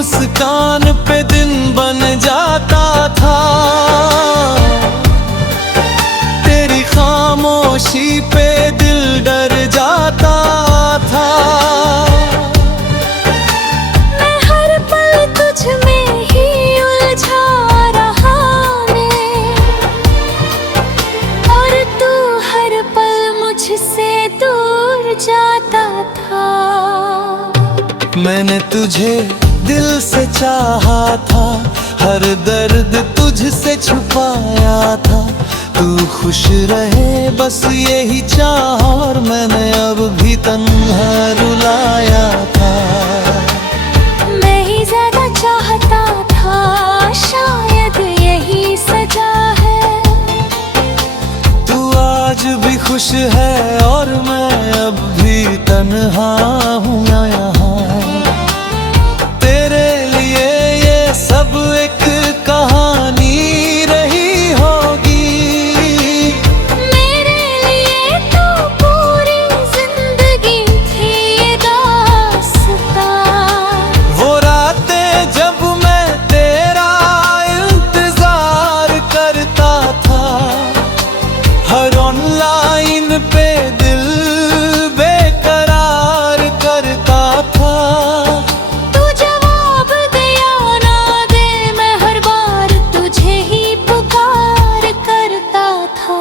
मुस्कान पे दिन बन जाता था, तेरी खामोशी पे दिल डर जाता था। मैं हर पल तुझ में ही उलझा रहा मैं, और तू हर पल मुझसे दूर जाता था। मैंने तुझे दिल से चाहा था, हर दर्द तुझसे छुपाया था। तू खुश रहे बस यही चाहा, और मैंने अब भी तन्हा रुलाया था। मैं ही ज्यादा चाहता था, शायद यही सजा है। तू आज भी खुश है और मैं अब भी तन्हा हूँ यहाँ। तेरे लिए ये सब एक कहानी रही होगी, मेरे लिए तो पूरी जिंदगी थी ये दास्तां। वो रातें जब मैं तेरा इंतजार करता था, हर ऑनलाइन पे दिल बेकरार करता था। तू जवाब दे या ना दे, मैं हर बार तुझे ही पुकार करता था।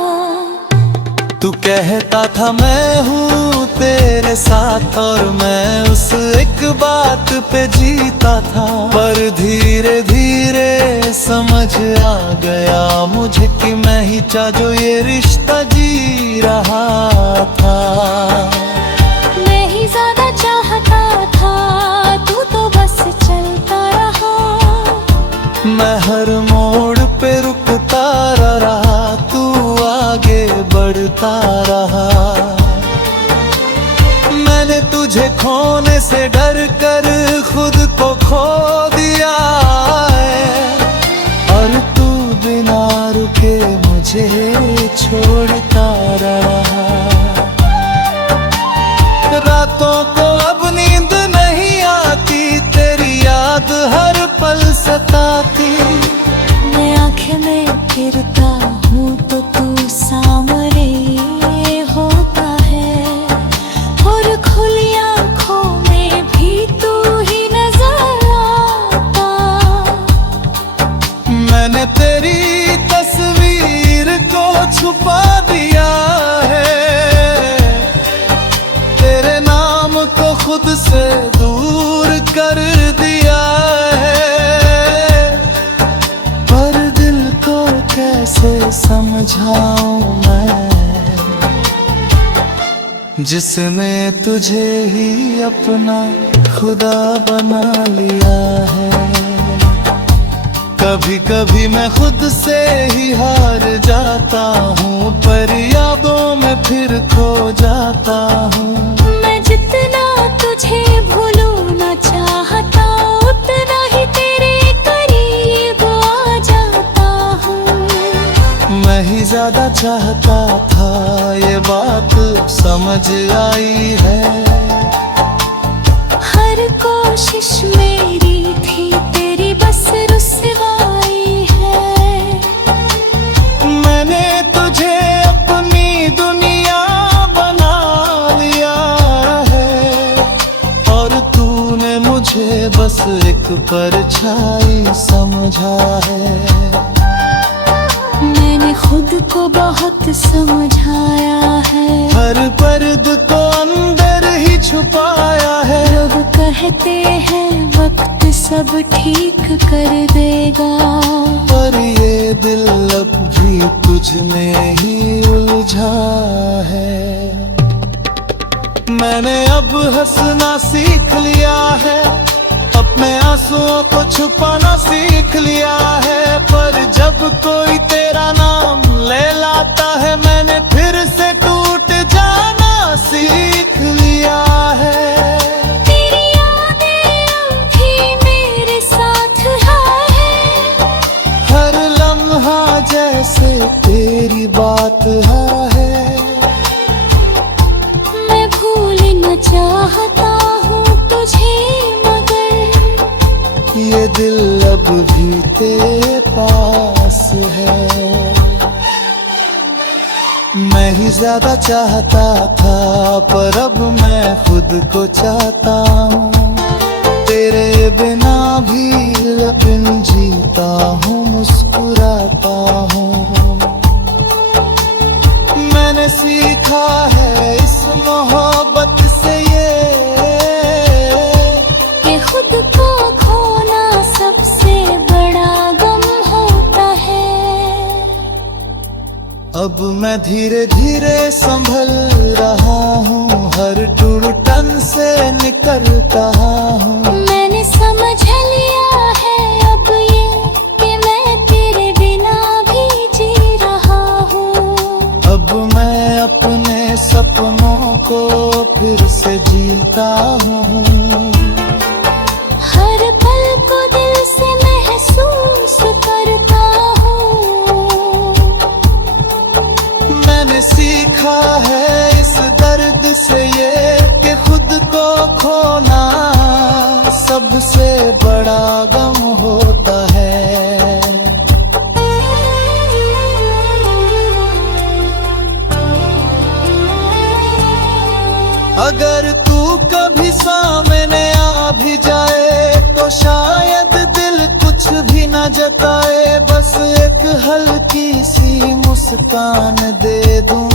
तू कहता था मैं हूँ तेरे साथ, और मैं उस एक बात पे जीता था। पर धीरे धीरे समझ आ गया मुझे कि मैं ही जो ये रिश्ता जी रहा था। मैं ही ज्यादा चाहता था, तू तो बस चलता रहा। मैं हर मोड़ पे रुकता रहा, तू आगे बढ़ता रहा। मैंने तुझे खोने से डर कर खुद को खो दिया है, और तू बिना रुके मुझे छोड़ता रहा। रातों को अब नींद नहीं आती, तेरी याद हर पल सताती। मैं आँखें में गिरता हूँ तो तू सामने होता है, और खुली आँखों में भी तू ही नजर आता। मैंने तेरी तस्वीर को छुपा दिया है, तेरे नाम को खुद से दूर कर दिया है। पर दिल को कैसे समझाऊं मैं, जिसने तुझे ही अपना खुदा बना लिया है। कभी कभी मैं खुद से ही हार जाता हूँ, पर यादों में फिर खो जाता हूँ। मैं जितना तुझे भूलना चाहता, उतना ही तेरे करीब आ जाता हूँ। मैं ही ज्यादा चाहता था, ये बात समझ आई है। हर कोशिश मेरी थी, तेरी बस रुसवाई है। मैंने तुझे अपनी दुनिया बना लिया है, और तूने मुझे बस एक परछाई समझा है। मैंने खुद को बहुत समझाया है, हर पर्द को अंदर ही छुपाया है। लोग कहते हैं वक्त सब ठीक कर देगा, पर ये दिल अब भी तुझ में ही उलझा है। मैंने अब हंसना सीख लिया है, अपने आंसुओं को छुपाना सीख लिया है। पर जब कोई तेरा नाम ले लाता है, मैंने फिर से टूट जाना सीख लिया है। तेरी यादें अब भी मेरे साथ है, हर लम्हा जैसे तेरी बात है। मैं भूलना चाहता हूँ तुझे, मगर ये दिल अब भी तेरे पास है। मैं ही ज्यादा चाहता था पर अब मैं खुद को चाहता हूँ। तेरे बिना भी बिन जीता हूँ, मुस्कुराता हूँ। मैंने सीखा है इस मोहब्बत से ये कि खुद को खोना सबसे बड़ा गम होता है। अब मैं धीरे धीरे संभल रहा हूँ, हर टूटन से निकलता हूँ। मैंने समझ लिया है अब ये कि मैं तेरे बिना भी जी रहा हूँ। अब मैं अपने सपनों को फिर से जीता हूँ। हर पल को दिल से महसूस करता हूँ। मैंने सीखा है इस दर्द से ये कि खुद को खोना सबसे बड़ा गम होता है। अगर तू कभी सामने आ भी जाए तो शायद दिल कुछ भी न जताए, बस एक हल्की सी मुस्कान दे दूं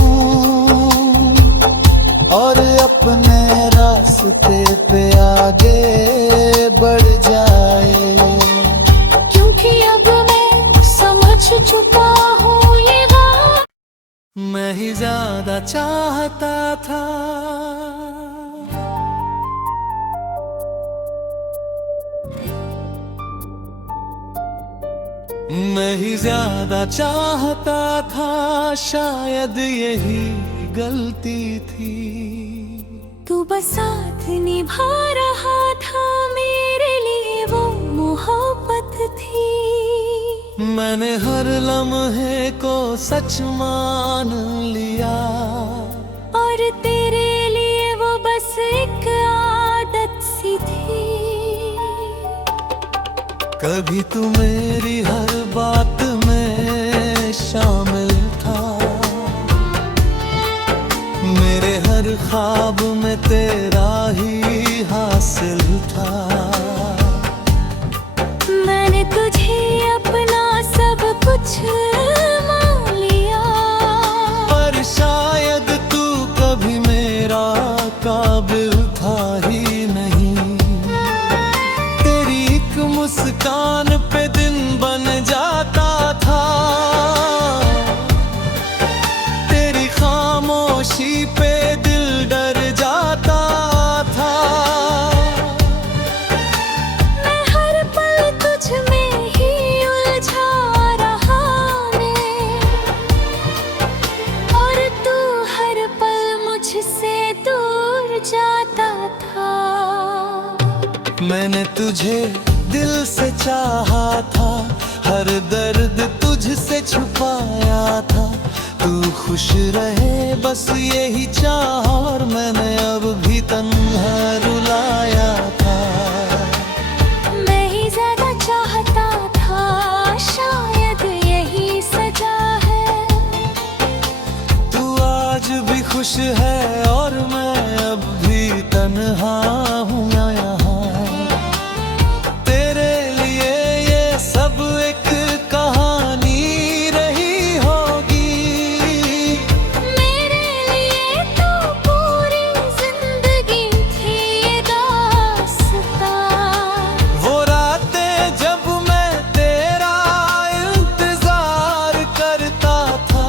और अपने रास्ते पे आगे बढ़ जाए। क्योंकि अब मैं समझ चुका हूँ ये बात, मैं ही ज्यादा चाहता था। मैं ही ज्यादा चाहता था, शायद यही गलती थी। तू बस साथ निभा रहा था, मेरे लिए वो मोहब्बत थी। मैंने हर लम्हे को सच मान लिया और तेरे लिए वो बस एक आदत सी थी। कभी तू मेरी हर बात में शामिल था, मेरे हर ख्वाब में तेरा ही हासिल था। मैंने तुझे अपना सब कुछ मान लिया, पर शायद तू कभी मेरा काबिल था ही नहीं। तेरी एक मुस्कान पे दिन बन जाता था, तेरी खामोशी पे दिल डर जाता था। मैं हर पल तुझ में ही उलझा रहा मैं, और तू हर पल मुझसे दूर जाता था। मैंने तुझे दिल से चाहा था, हर दर्द तुझसे छुपाया था। तू खुश रहे बस यही चाहा, और मैंने अब भी तन्हा रुलाया था। मैं ही ज्यादा चाहता था, शायद यही सजा है। तू आज भी खुश है और मैं अब भी तन्हा हूँ यहाँ। तेरे लिए ये सब एक कहानी रही होगी, मेरे लिए तो पूरी जिंदगी थी ये दास्तां। वो रातें जब मैं तेरा इंतजार करता था,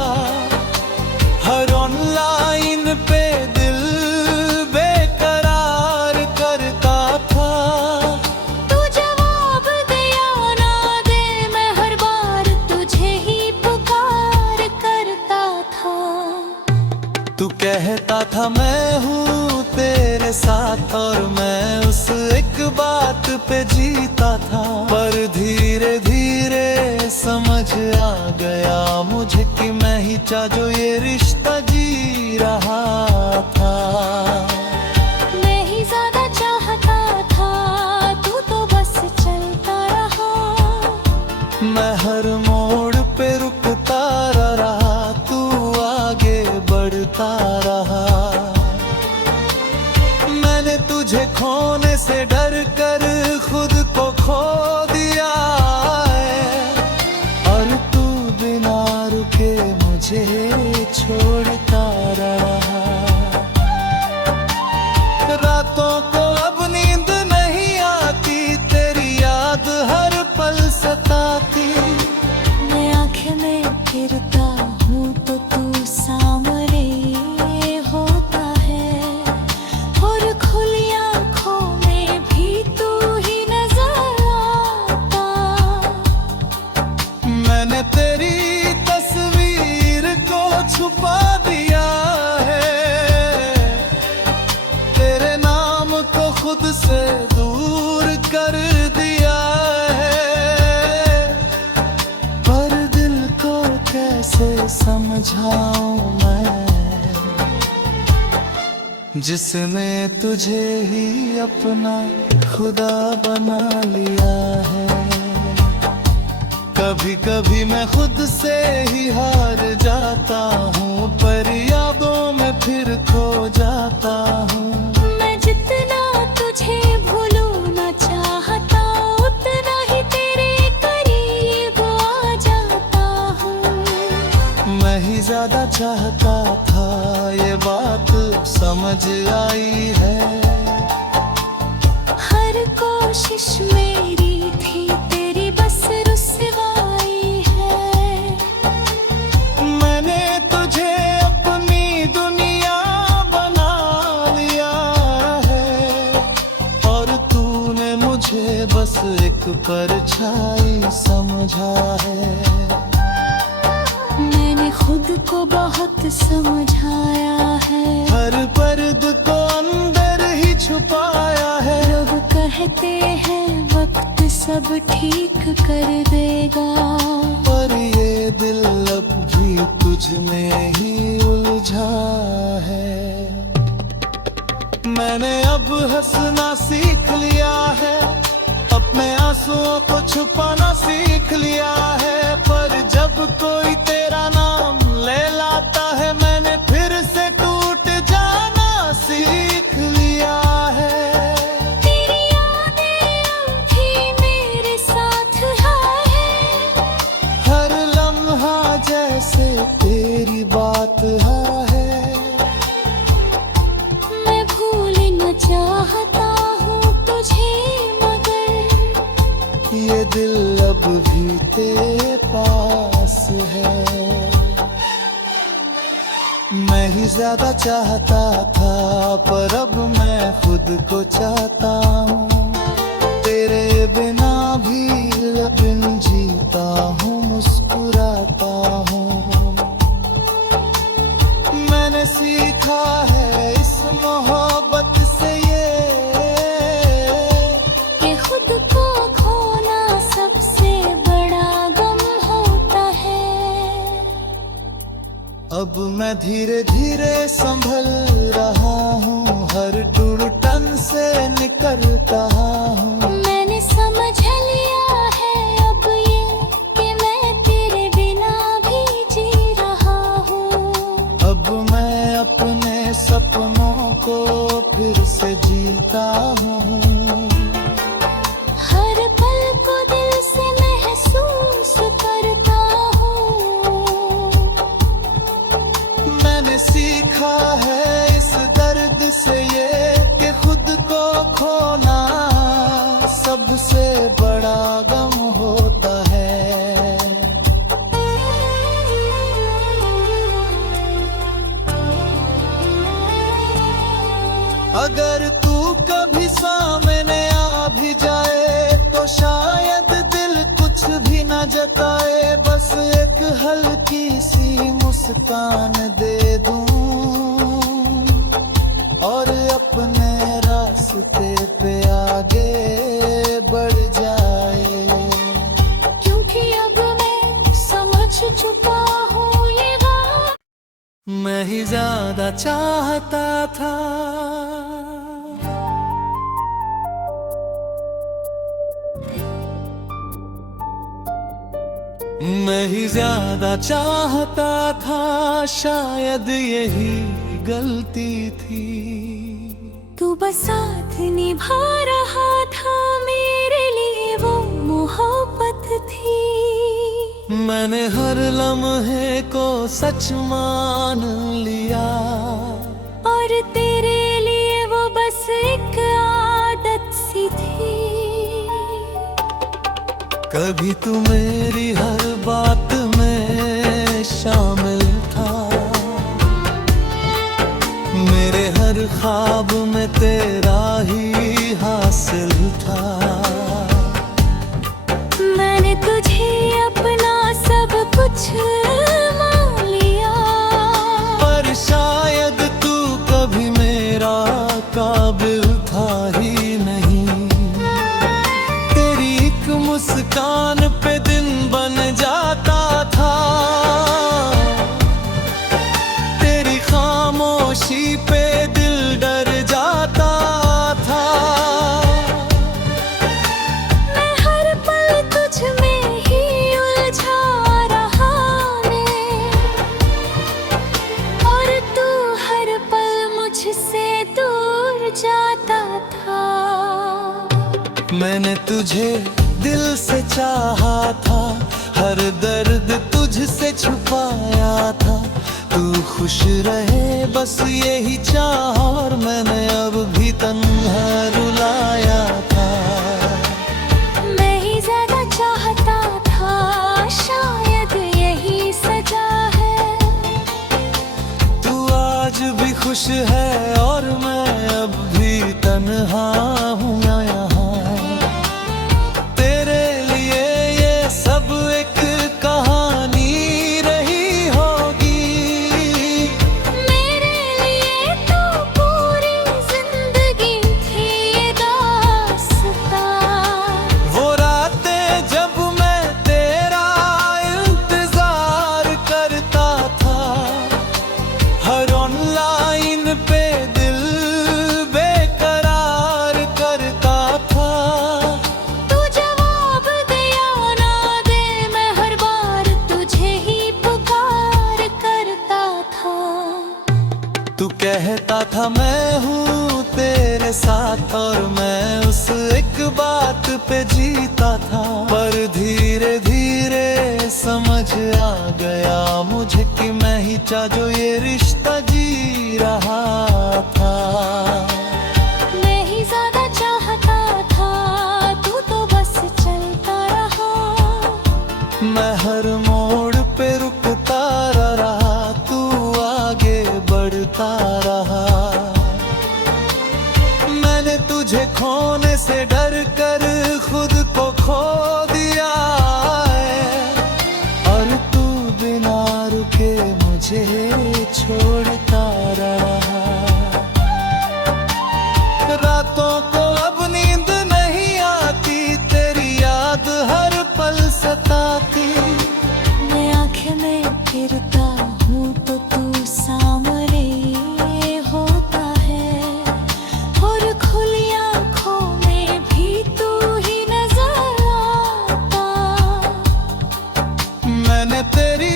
हर ऑनलाइन पे दिल बेकरार करता था। तू जवाब दे या ना दे, मैं हर बार तुझे ही पुकार करता था। तू कहता था मैं हूँ तेरे साथ, और मैं उस एक बात पे जीता था। पर धीरे धीरे समझ आ गया मुझे कि मैं ही जो ये रिश्ता जी रहा था। मैं ही ज्यादा चाहता था, तू तो बस चलता से डर कर खुद को खो दिया है, और तू बिना रुके मुझे छोड़ता रहा। रातों को अब नींद नहीं आती, तेरी याद हर पल सताती। मैं आँखें में गिरता हूँ तो तू सामने होता है, और खुली आँखों में भी तू ही नजर आता। मैंने तेरी तस्वीर को छुपा दिया है, तेरे नाम को खुद से दूर कर दिया है, पर दिल को कैसे समझाऊं मैं, जिसने तुझे ही अपना खुदा बना लिया है। कभी कभी मैं खुद से ही हार जाता हूँ, पर यादों में फिर खो जाता हूँ। मैं जितना तुझे भूलना चाहता, उतना ही तेरे करीब आ जाता हूँ। मैं ही ज्यादा चाहता था, ये बात समझ आई है। हर कोशिश मेरी थी, तेरी बस रुसवाई है। मैंने तुझे अपनी दुनिया बना लिया है, और तूने मुझे बस एक परछाई समझा है। मैंने खुद को बहुत समझाया है, हर पर्द को अंदर ही छुपाया है। लोग कहते हैं वक्त सब ठीक कर देगा, पर ये दिल अब भी तुझ में ही उलझा है। मैंने अब हंसना सीख लिया है, अपने आंसुओं को छुपाना सीख लिया है, पर जब कोई तेरा नाम ले लाता है, मैंने फिर से टूट जाना सीख लिया है। तेरी यादें अब भी मेरे साथ है, हर लम्हा जैसे तेरी बात है। मैं भूलना चाहता हूँ तुझे, मगर ये दिल अब भी तेरे पास है। मैं ही ज्यादा चाहता था, पर अब मैं खुद को चाहता हूँ। तेरे बिना भी बिन जीता हूँ, मुस्कुराता हूँ। मैंने सीखा है इस मोहब्बत से ये, कि खुद को खोना सबसे बड़ा गम होता है। अब मैं धीरे धीरे संभल रहा हूँ, हर टूटन से निकलता हूँ। मैंने समझ लिया है अब ये, कि मैं तेरे बिना भी जी रहा हूँ। अब मैं अपने सपनों को फिर से जीता हूँ। हर पल को दिल से महसूस करता हूँ। मैंने सीखा है इस दर्द से ये, कि खुद को खोना सबसे बड़ा गम होता है। अगर तू कभी सामने आ भी जाए, तो शायद दिल कुछ भी न जताए, बस एक हल्की सी मुस्कान दे दूं, और अपने रास्ते पे आगे बढ़ जाए। क्योंकि अब मैं समझ चुका हूँ ये बात, मैं ही ज्यादा चाहता था। मैं ही ज्यादा चाहता था, शायद यही गलती थी। तू बस साथ निभा रहा था, मेरे लिए वो मोहब्बत थी। मैंने हर लम्हे को सच मान लिया, और तेरे लिए वो बस एक आदत सी थी। कभी तू मेरी हर बात में शामिल था, मेरे हर ख्वाब में तेरा ही हासिल था। मैंने तुझे अपना सब कुछ मान लिया, पर शायद तू कभी मेरा काबिल था ही नहीं। तेरी एक मुस्कान पे दिन बन जाता था, तेरी खामोशी पे दिल डर जाता था। मैं हर पल तुझ में ही उलझा रहा मैं, और तू हर पल मुझसे दूर जाता था। मैंने तुझे दिल से चाहा था, हर दर्द तुझसे छुपाया था। तू खुश रहे बस यही चाहा, और मैंने अब भी तन्हा रुलाया था। मैं ही ज्यादा चाहता था, शायद यही सजा है। तू आज भी खुश है और मैं अब भी तन्हा हूँ यहाँ। तेरे लिए ये सब एक कहानी रही होगी, मेरे लिए तो पूरी जिंदगी थी ये दास्तां। वो रातें जब मैं तेरा इंतजार करता था, हर ऑनलाइन पे दिल बेकरार करता था। तू जवाब दे या ना दे, मैं हर बार तुझे ही पुकार करता था। तू कहता था मैं हूँ तेरे साथ, और मैं उस एक बात पे जीता था। पर धीरे धीरे समझ आ गया मुझे कि मैं ही जो ये रिश्ता जी रहा था। मैं ही ज्यादा चाहता था, तू तो बस चलता रहा। मैं हर मोड़ पे रुकता रहा, तू आगे बढ़ता रहा। मैंने तुझे खोने से डर कर खुद को खो दिया है, और तू बिना रुके मुझे छोड़ता रहा। रातों को अब नींद नहीं आती, तेरी याद हर पल सताती। मैं आँखें में गिरता हूँ तो तू सामने होता है, और खुली आँखों में भी तू ही नजर आता। मैंने तेरी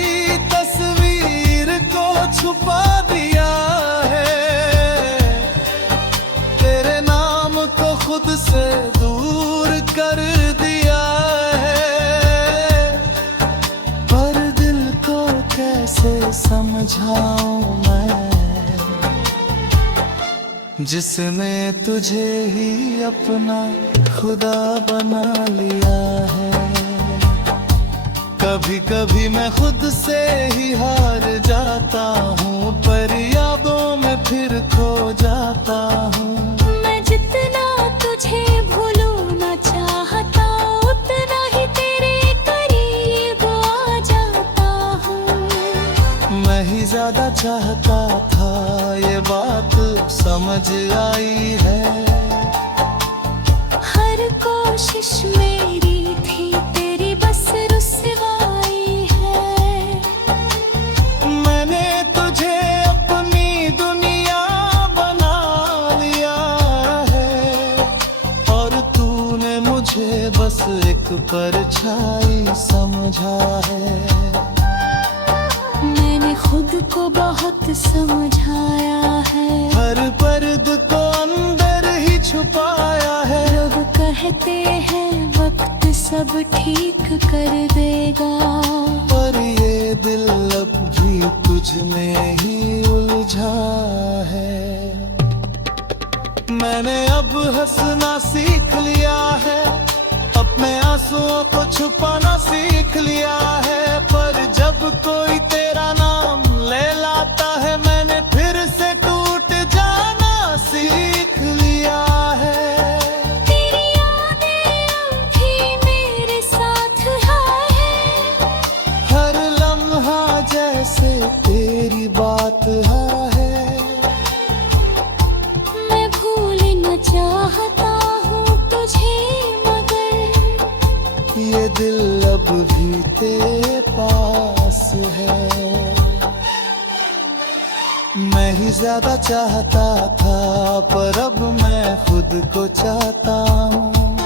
तस्वीर को छुपा दिया है, तेरे नाम को खुद से दूर कर दिया है। पर दिल को कैसे समझाऊं मैं, जिसने तुझे ही अपना खुदा बना लिया है। कभी कभी मैं खुद से ही हार जाता हूँ, पर यादों में फिर खो जाता हूँ। मैं जितना तुझे भूलना चाहता, उतना ही तेरे करीब आ जाता हूँ। मैं ही ज्यादा चाहता था, ये बात समझ आई है। हर कोशिश मेरी थी, तेरी बस रुसवाई है। मैंने तुझे अपनी दुनिया बना लिया है, और तूने मुझे बस एक परछाई समझा है। मैंने खुद को बहुत समझाया है, हर पर्द को अंदर छुपाया है। लोग कहते हैं वक्त सब ठीक कर देगा, पर ये दिल अब भी तुझ में ही उलझा है। मैंने अब हंसना सीख लिया है, अपने आंसुओं को छुपाना सीख लिया है। पर जब कोई तेरा नाम ले लाता है, मैंने फिर से टूट जाना सीख लिया है। तेरी यादें अब भी मेरे साथ है, हर लम्हा जैसे तेरी बात है। मैं भूलना चाहता हूँ तुझे, मगर ये दिल अब भी तेरे पास है। मैं ही ज्यादा चाहता था, पर अब मैं खुद को चाहता हूँ।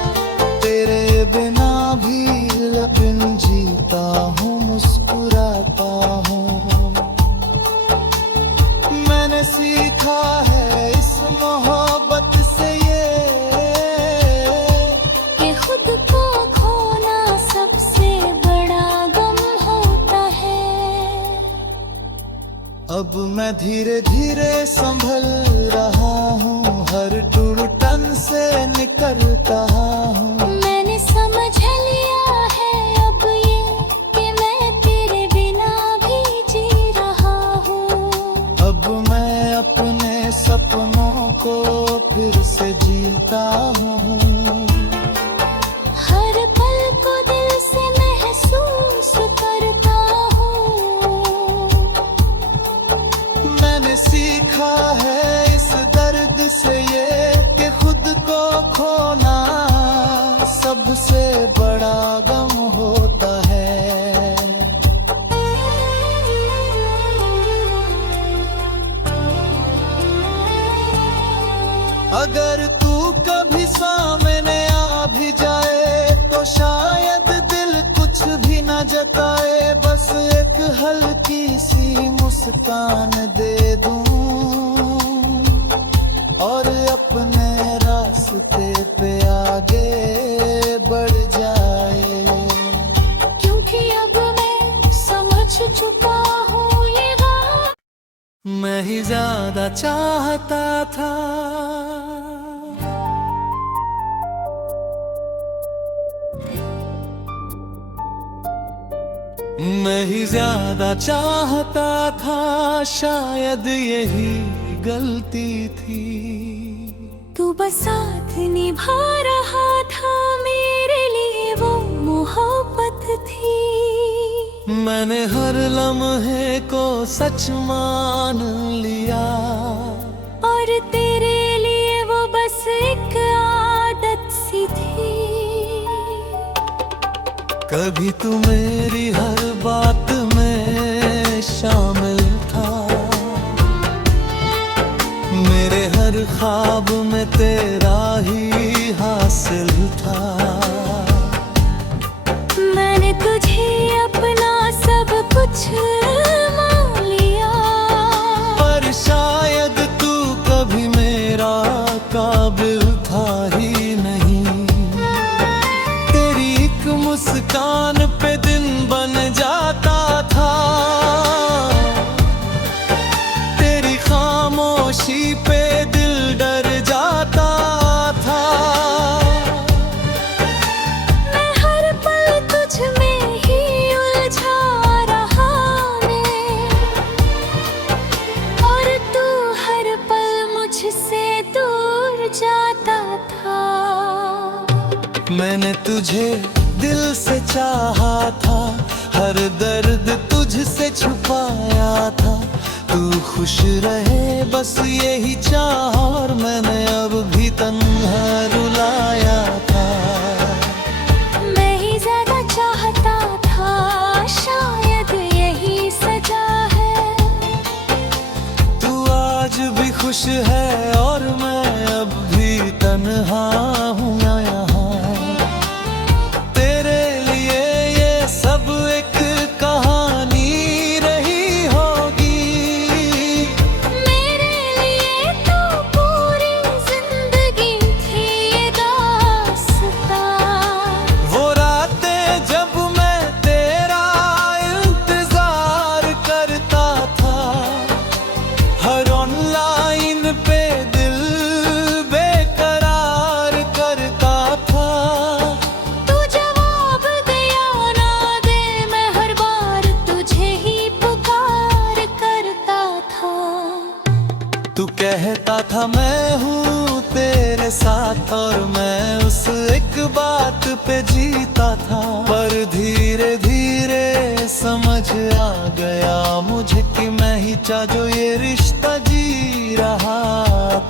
तेरे बिना भी बिन जीता हूँ, मुस्कुराता हूँ। मैंने सीखा है इस मोहब्बत से ये, कि खुद को खोना सबसे बड़ा गम होता है। अब मैं धीरे धीरे संभल रहा हूँ, हर टूटन से निकलता हूँ। मैंने समझ लिया है अब ये, कि मैं तेरे बिना भी जी रहा हूँ। अब मैं अपने सपनों को फिर से जीता हूँ। हर पल को दिल से महसूस करता हूँ। मैंने सीखा है इस दर्द से ये, कि खुद को खोना सबसे बड़ा गम होता है। अगर तू कभी सामने आ भी जाए, तो शायद दिल कुछ भी न जताए। बस एक हल्की सी मुस्कान दे दूं, और अपने रास्ते पे आगे बढ़ जाए। क्योंकि अब मैं समझ चुका हूँ ये बात, मैं ही ज्यादा चाहता था। मैं ही ज्यादा चाहता था, शायद यही गलती थी। तू बस साथ निभा रहा था, मेरे लिए वो मोहब्बत थी। मैंने हर लम्हे को सच मान लिया, और तेरे लिए वो बस एक आदत सी थी। कभी तू मेरी हर बात में शामिल था, मेरे हर ख्वाब में तेरा ही हासिल था। मैंने तुझे अपना सब कुछ मान लिया, पर शायद तू कभी मेरा काबिल था ही नहीं। तेरी एक मुस्कान पे दिन बन जाता था, तेरी खामोशी पे दिल डर जाता था। मैं हर पल तुझ में ही उलझा रहा मैं, और तू हर पल मुझसे दूर जाता था। मैंने तुझे दिल से चाहा था, हर दर्द तुझसे छुपाया था। तू खुश रहे बस यही चाह, और मैंने अब भी तन्हा रुलाया था। मैं ही ज्यादा चाहता था, शायद यही सजा है। तू आज भी खुश है, और मैं अब भी तन्हा हूँ यहाँ। तेरे लिए ये सब एक कहानी रही होगी, मेरे लिए तो पूरी जिंदगी लगता था, पर धीरे धीरे समझ आ गया मुझे कि मैं ही जो ये रिश्ता जी रहा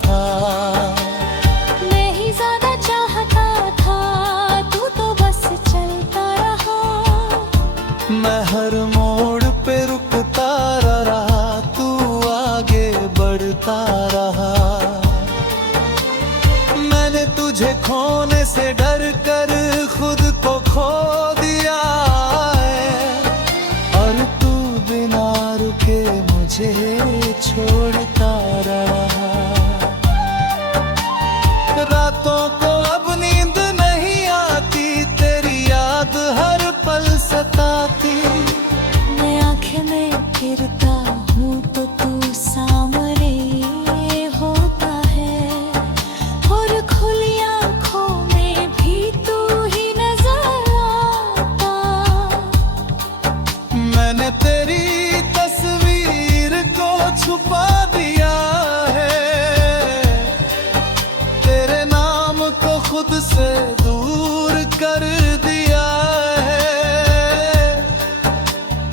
था। मैं ही ज्यादा चाहता था, तू तो बस चलता रहा। मैं हर मोड़ पे रुकता रहा, तू आगे बढ़ता रहा। मैंने तुझे खोने से डर कर खुद को खो दिया है, और तू बिना रुके मुझे छोड़ता रहा। रातों को अब नींद नहीं आती, तेरी याद हर पल सताती। मैं आँखें में गिरता हूँ तो तू सामने होता है, और खुली आँखों में भी तू ही नजर आता। मैंने तेरी तस्वीर को छुपा दिया है, तेरे नाम को खुद से दूर कर दिया है,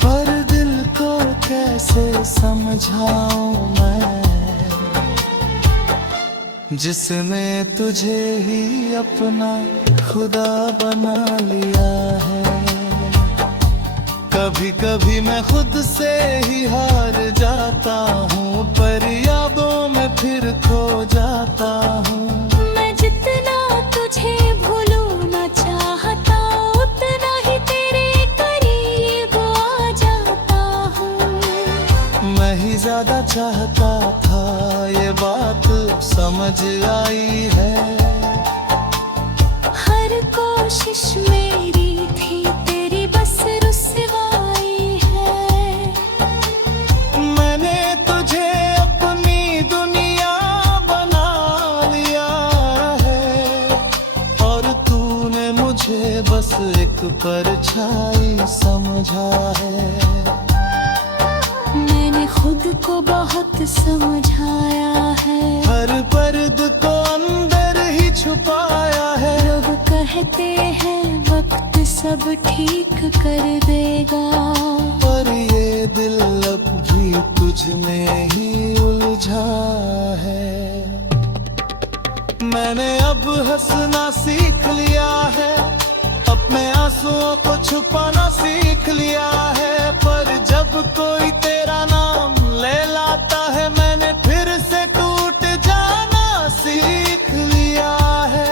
पर दिल को कैसे समझाऊं मैं, जिसने तुझे ही अपना खुदा बना लिया है। कभी कभी मैं खुद से ही हार जाता हूँ, पर यादों में फिर खो जाता हूँ। मैं जितना तुझे भूलना चाहता, उतना ही तेरे करीब आ जाता हूँ। मैं ही ज्यादा चाहता था, ये बात समझ आई है। हर कोशिश मेरी थी, तेरी बस रुसवाई है। मैंने तुझे अपनी दुनिया बना लिया है, और तूने मुझे बस एक परछाई समझा है। मैंने खुद को बहुत समझाया है, हर पर्द को अंदर ही छुपाया है। लोग कहते हैं वक्त सब ठीक कर देगा, पर ये दिल अब भी तुझ में ही उलझा है। मैंने अब हंसना सीख लिया है, अपने आंसुओं को छुपाना सीख लिया है, पर जब कोई तेरा नाम ले लाता है, मैंने फिर से टूट जाना सीख लिया है।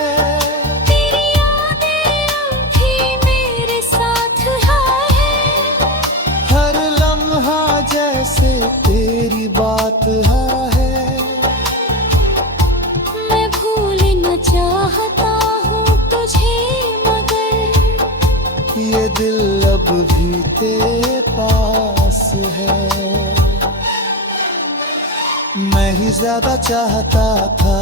तेरी यादें अब भी मेरे साथ है, हर लम्हा जैसे तेरी बात है। मैं भूलना चाहता हूँ तुझे, मगर ये दिल अब भी तेरे पास है। मैं ही ज्यादा चाहता था,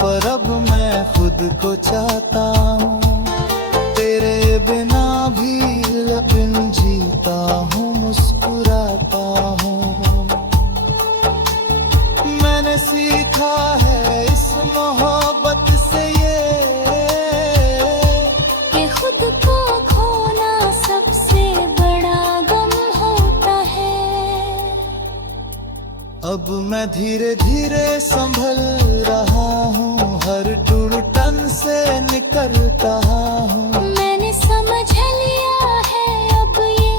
पर अब मैं खुद को चाहता हूँ। तेरे बिना भी बिन जीता हूँ, मुस्कुराता हूँ। मैंने सीखा है इस मोहब्बत से ये, कि खुद को खोना सबसे बड़ा गम होता है। अब मैं धीरे धीरे संभल रहा हूँ, हर टूटन से निकलता हूँ। मैंने समझ लिया है अब ये,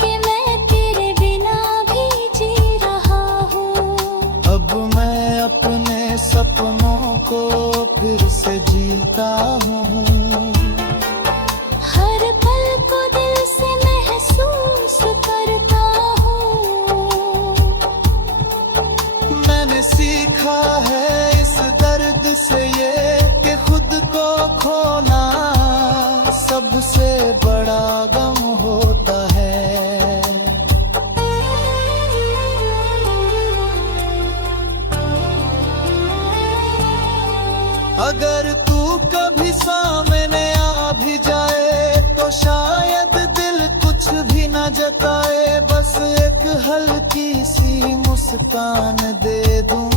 कि मैं तेरे बिना भी जी रहा हूँ। अब मैं अपने सपनों को फिर से जीता हूँ। हर पल को दिल से महसूस करता हूँ। मैंने सीखा है इस दर्द से ये, कि खुद को खोना सबसे बड़ा गम होता है। अगर तू कभी सामने आ भी जाए, तो शायद दिल कुछ भी न जताए, बस एक हल्की सी मुस्कान दे दूं